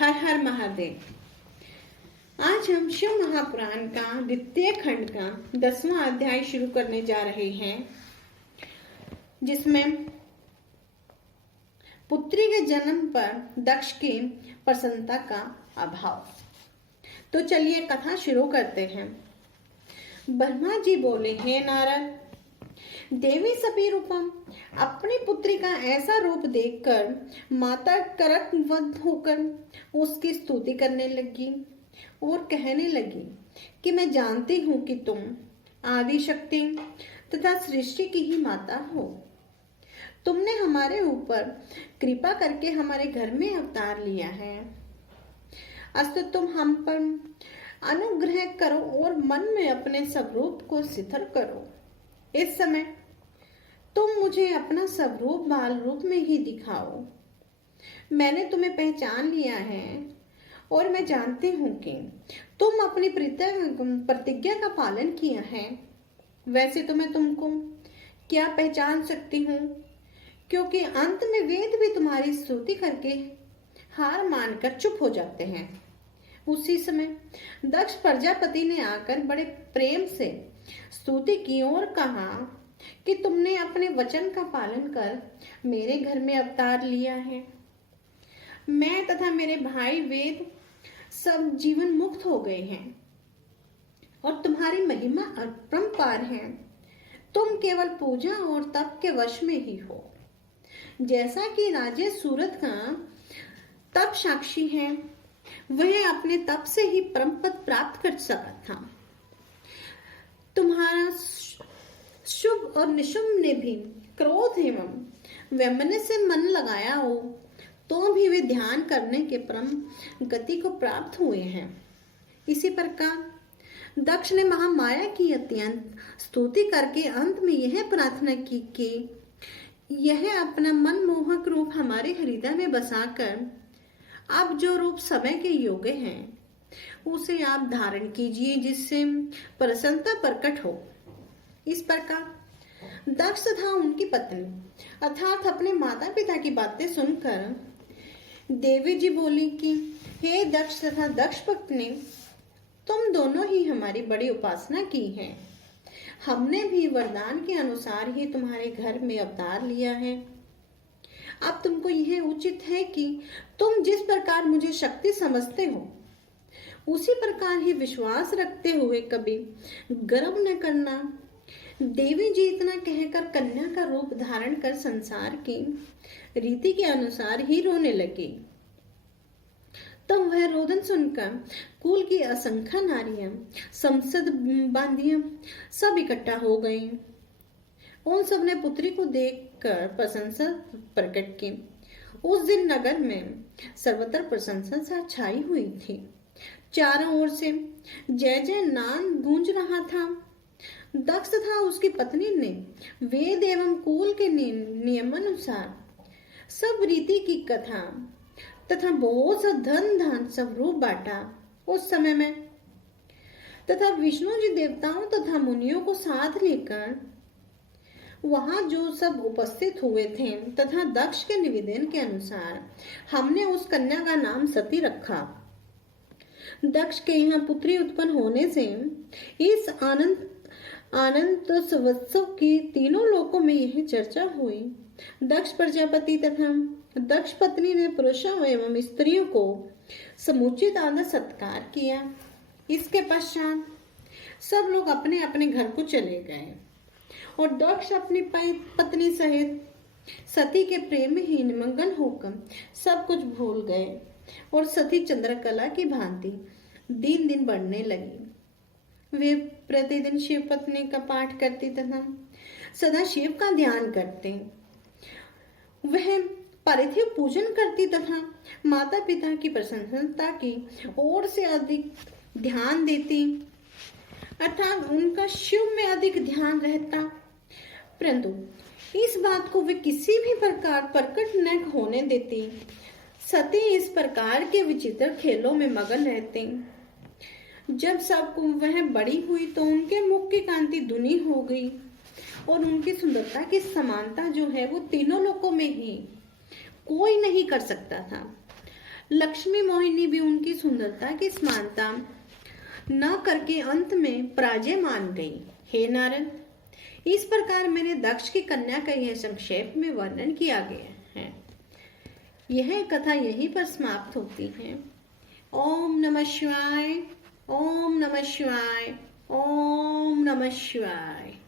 हर हर महादेव। आज हम शिव महापुराण का द्वितीय खंड का 10वां अध्याय शुरू करने जा रहे हैं, जिसमें पुत्री के जन्म पर दक्ष की प्रसन्नता का अभाव। तो चलिए कथा शुरू करते हैं। ब्रह्मा जी बोले, हे नारद, देवी सभी रूपम अपनी पुत्री का ऐसा रूप देखकर माता करकवध होकर उसकी स्तुति करने लगी और कहने लगी कि मैं जानती हूँ कि तुम आदि शक्ति तथा सृष्टि की ही माता हो। तुमने हमारे ऊपर कृपा करके हमारे घर में अवतार लिया है। अस्तु तुम हम पर अनुग्रह करो और मन में अपने स्वरूप को शिथिल करो। इस समय तुम मुझे अपना स्वरूप बाल रूप में ही दिखाओ। मैंने तुम्हें पहचान लिया है और मैं जानती हूँ कि तुम अपनी प्रतिज्ञा का पालन किया है। वैसे तो मैं तुमको क्या पहचान सकती हूँ, क्योंकि अंत में वेद भी तुम्हारी स्तुति करके हार मानकर चुप हो जाते हैं। उसी समय दक्ष प्रजापति ने आकर बड़े प्रेम से स्तुति की और कहा कि तुमने अपने वचन का पालन कर मेरे घर में अवतार लिया है। मैं तथा मेरे भाई वेद सब जीवन मुक्त हो गए हैं और तुम्हारी महिमा अपरंपार है। तुम केवल पूजा और तप के वश में ही हो। जैसा कि राजे सूरत का तप साक्षी है, वह अपने तप से ही परम पद प्राप्त कर सका था। तुम्हारा शुभ और निशुभ ने भी क्रोध एवं वैमनस्य से मन लगाया हो, तो भी वे ध्यान करने के परम गति को प्राप्त हुए हैं। इसी प्रकार दक्ष ने महामाया की अत्यंत स्तुति करके अंत में यह प्रार्थना की कि यह अपना मनमोहक रूप हमारे हृदय में बसाकर अब जो रूप समय के योग्य है उसे आप धारण कीजिए, जिससे प्रसन्नता प्रकट हो। इस प्रकार दक्ष तथा उनकी पत्नी अर्थात अपने माता पिता की बातें सुनकर देवी जी बोली कि हे दक्ष तथा दक्ष पत्नी, तुम दोनों ही हमारी बड़ी उपासना की है। हमने भी वरदान के अनुसार ही तुम्हारे घर में अवतार लिया है। अब तुमको यह उचित है कि तुम जिस प्रकार मुझे शक्ति समझते हो, उसी प्रकार ही विश्वास रखते हुए कभी गर्व न करना। देवी जी इतना कहकर कन्या का रूप धारण कर संसार की रीति के अनुसार ही रोने लगी। तब वह रोदन सुनकर कुल की असंख्य नारियां, संसद बांधियां सब इकट्ठा हो गईं। उन सब ने पुत्री को देखकर प्रशंसा प्रकट की। उस दिन नगर में सर्वत्र प्रशंसा छाई हुई थी। चारों ओर से जय जय नाद गूंज रहा था। दक्ष तथा उसकी पत्नी ने वेद एवं कुल के नियमानुसार सब रीति की कथा तथा बहुत सा धन धान सब रूप बांटा। उस समय में तथा विष्णु जी देवताओं तथा मुनियों को साथ लेकर वहां जो सब उपस्थित हुए थे तथा दक्ष के निवेदन के अनुसार हमने उस कन्या का नाम सती रखा। दक्ष के यहाँ पुत्री उत्पन्न होने से इस आनंद उत्सव की तीनों लोकों में यह चर्चा हुई। दक्ष प्रजापति तथा दक्ष पत्नी ने पुरुषों एवं स्त्रियों को समुचित आदर सत्कार किया। इसके पश्चात सब लोग अपने अपने घर को चले गए और दक्ष अपनी पत्नी सहित सती के प्रेम में ही निमग्न होकर सब कुछ भूल गए और सती चंद्रकला की भांति दिन दिन बढ़ने लगी। वे प्रतिदिन शिव पत्नी का पाठ करती तथा सदा शिव का ध्यान करते। वह पार्थिव पूजन करती तथा माता पिता की प्रसन्नता की ओर से अधिक ध्यान देती, अर्थात उनका शिव में अधिक ध्यान रहता। परंतु इस बात को वे किसी भी प्रकार प्रकट न होने देती। सती इस प्रकार के विचित्र खेलों में मगन रहते। जब सब वह बड़ी हुई तो उनके मुख की कांति धुनी हो गई और उनकी सुंदरता की समानता जो है वो तीनों लोकों में ही कोई नहीं कर सकता था। लक्ष्मी मोहिनी भी उनकी सुंदरता की समानता न करके अंत में पराजय मान गई। हे नारद, इस प्रकार मैंने दक्ष की कन्या का यह संक्षेप में वर्णन किया गया है। यह कथा यहीं पर समाप्त होती है। ओम नमः शिवाय, ओम नमः शिवाय, ओम नमः शिवाय।